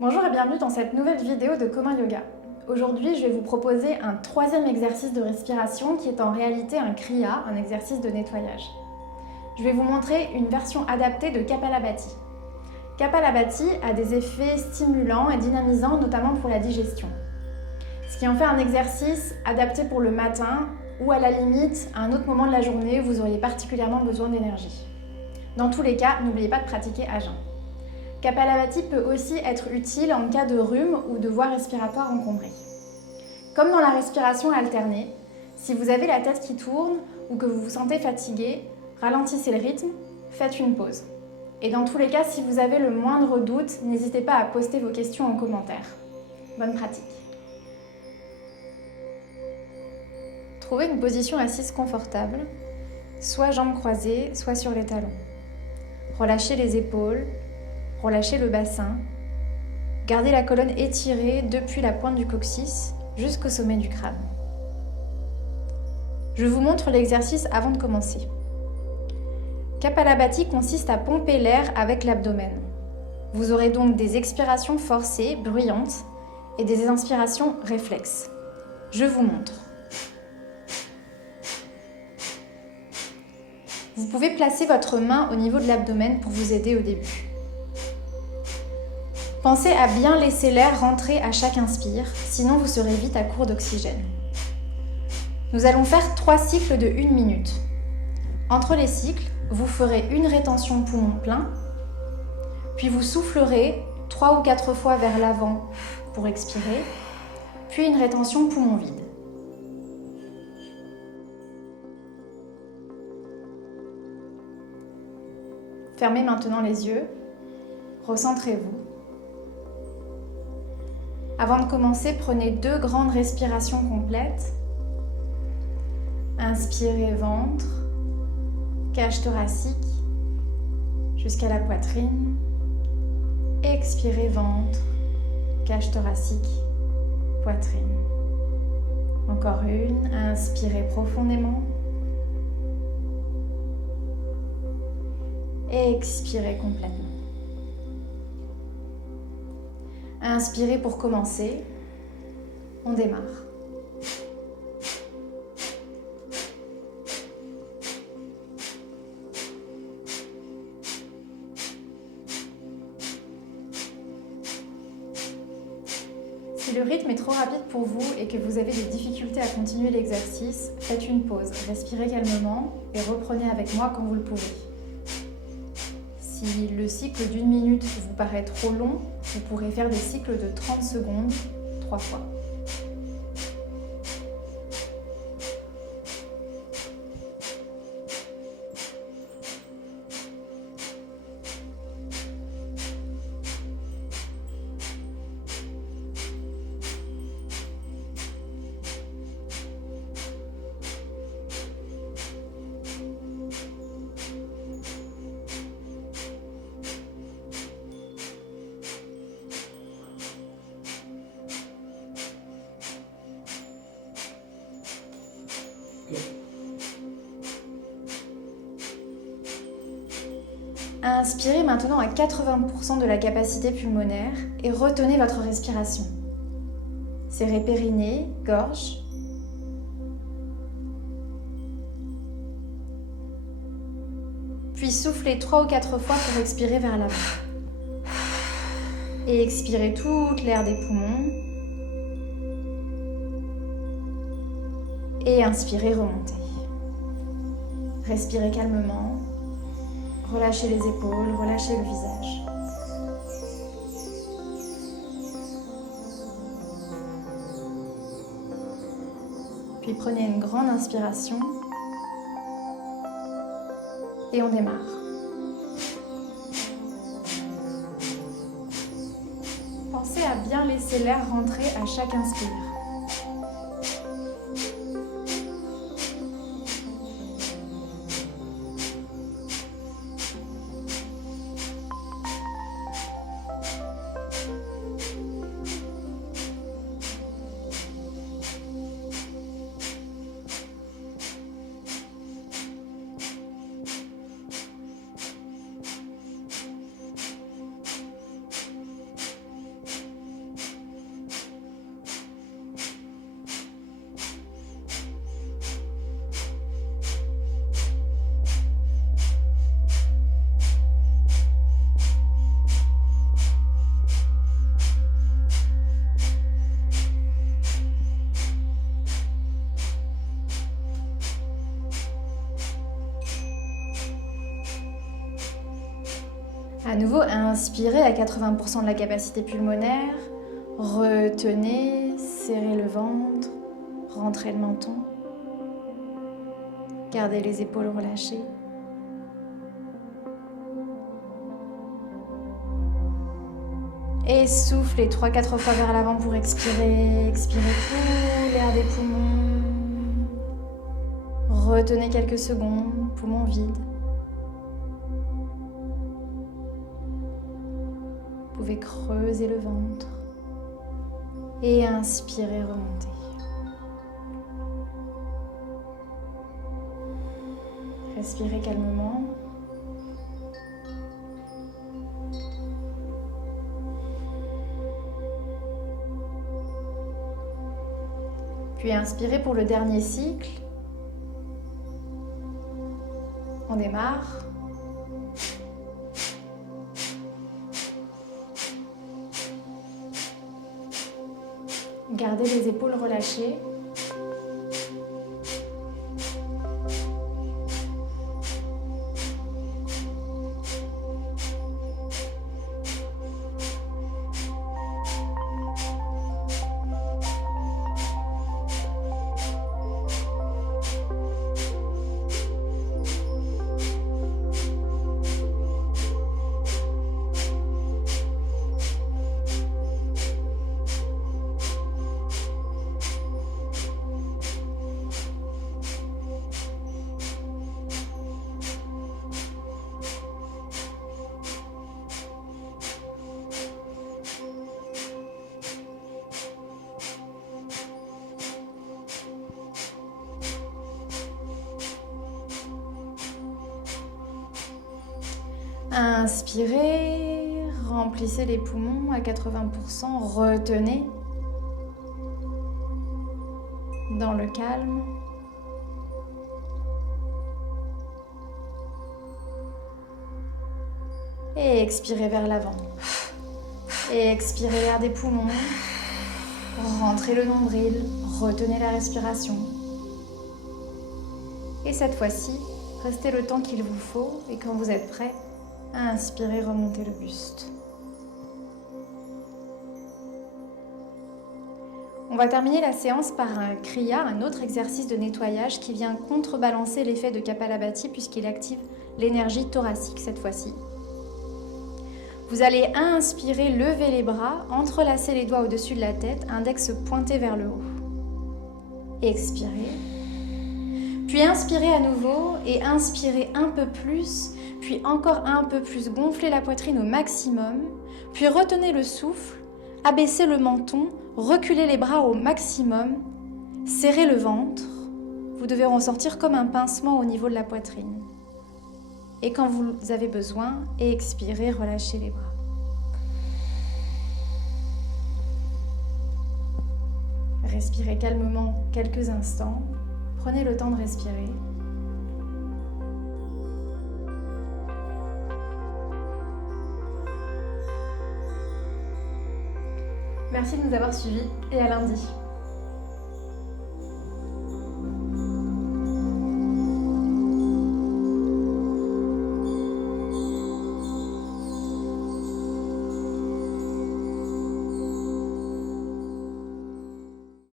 Bonjour et bienvenue dans cette nouvelle vidéo de Commun Yoga. Aujourd'hui, je vais vous proposer un troisième exercice de respiration qui est en réalité un Kriya, un exercice de nettoyage. Je vais vous montrer une version adaptée de Kapalabhati. Kapalabhati a des effets stimulants et dynamisants, notamment pour la digestion. Ce qui en fait un exercice adapté pour le matin ou à la limite, à un autre moment de la journée où vous auriez particulièrement besoin d'énergie. Dans tous les cas, n'oubliez pas de pratiquer à jeun. Kapalabhati peut aussi être utile en cas de rhume ou de voie respiratoire encombrée. Comme dans la respiration alternée, si vous avez la tête qui tourne ou que vous vous sentez fatigué, ralentissez le rythme, faites une pause. Et dans tous les cas, si vous avez le moindre doute, n'hésitez pas à poster vos questions en commentaire. Bonne pratique. Trouvez une position assise confortable, soit jambes croisées, soit sur les talons. Relâchez les épaules. Relâchez le bassin. Gardez la colonne étirée depuis la pointe du coccyx jusqu'au sommet du crâne. Je vous montre l'exercice avant de commencer. Kapalabhati consiste à pomper l'air avec l'abdomen. Vous aurez donc des expirations forcées, bruyantes, et des inspirations réflexes. Je vous montre. Vous pouvez placer votre main au niveau de l'abdomen pour vous aider au début. Pensez à bien laisser l'air rentrer à chaque inspire, sinon vous serez vite à court d'oxygène. Nous allons faire 3 cycles de 1 minute. Entre les cycles, vous ferez une rétention poumon plein, puis vous soufflerez 3 ou 4 fois vers l'avant pour expirer, puis une rétention poumon vide. Fermez maintenant les yeux, recentrez-vous. Avant de commencer, prenez 2 grandes respirations complètes. Inspirez ventre, cage thoracique jusqu'à la poitrine. Expirez ventre, cage thoracique, poitrine. Encore une, inspirez profondément. Expirez complètement. Inspirez pour commencer. On démarre. Si le rythme est trop rapide pour vous et que vous avez des difficultés à continuer l'exercice, faites une pause, respirez calmement et reprenez avec moi quand vous le pouvez. Si le cycle d'1 minute vous paraît trop long, vous pourrez faire des cycles de 30 secondes 3 fois. Inspirez maintenant à 80% de la capacité pulmonaire et retenez votre respiration. Serrez périnée, gorge. Puis soufflez 3 ou 4 fois pour expirer vers l'avant. Et expirez toute l'air des poumons. Et inspirez, remontez. Respirez calmement. Relâchez les épaules, relâchez le visage. Puis prenez une grande inspiration et on démarre. Pensez à bien laisser l'air rentrer à chaque inspire. À nouveau, inspirez à 80% de la capacité pulmonaire. Retenez, serrez le ventre, rentrez le menton. Gardez les épaules relâchées. Et soufflez 3-4 fois vers l'avant pour expirer. Expirez tout l'air des poumons. Retenez quelques secondes, poumons vides. Vous pouvez creuser le ventre. Et inspirez, remontez. Respirez calmement. Puis inspirez pour le dernier cycle. On démarre. Gardez les épaules relâchées. Inspirez, remplissez les poumons à 80%, retenez dans le calme. Et expirez vers l'avant. Et expirez l'air des poumons. Rentrez le nombril, retenez la respiration. Et cette fois-ci, restez le temps qu'il vous faut et quand vous êtes prêt, inspirez, remontez le buste. On va terminer la séance par un Kriya, un autre exercice de nettoyage qui vient contrebalancer l'effet de Kapalabhati puisqu'il active l'énergie thoracique cette fois-ci. Vous allez inspirer, lever les bras, entrelacer les doigts au-dessus de la tête, index pointé vers le haut. Expirez. Puis inspirez à nouveau et inspirez un peu plus, puis encore un peu plus, gonflez la poitrine au maximum, puis retenez le souffle, abaissez le menton, reculez les bras au maximum, serrez le ventre, vous devez ressentir comme un pincement au niveau de la poitrine. Et quand vous avez besoin, expirez, relâchez les bras. Respirez calmement quelques instants, prenez le temps de respirer. Merci de nous avoir suivis et à lundi.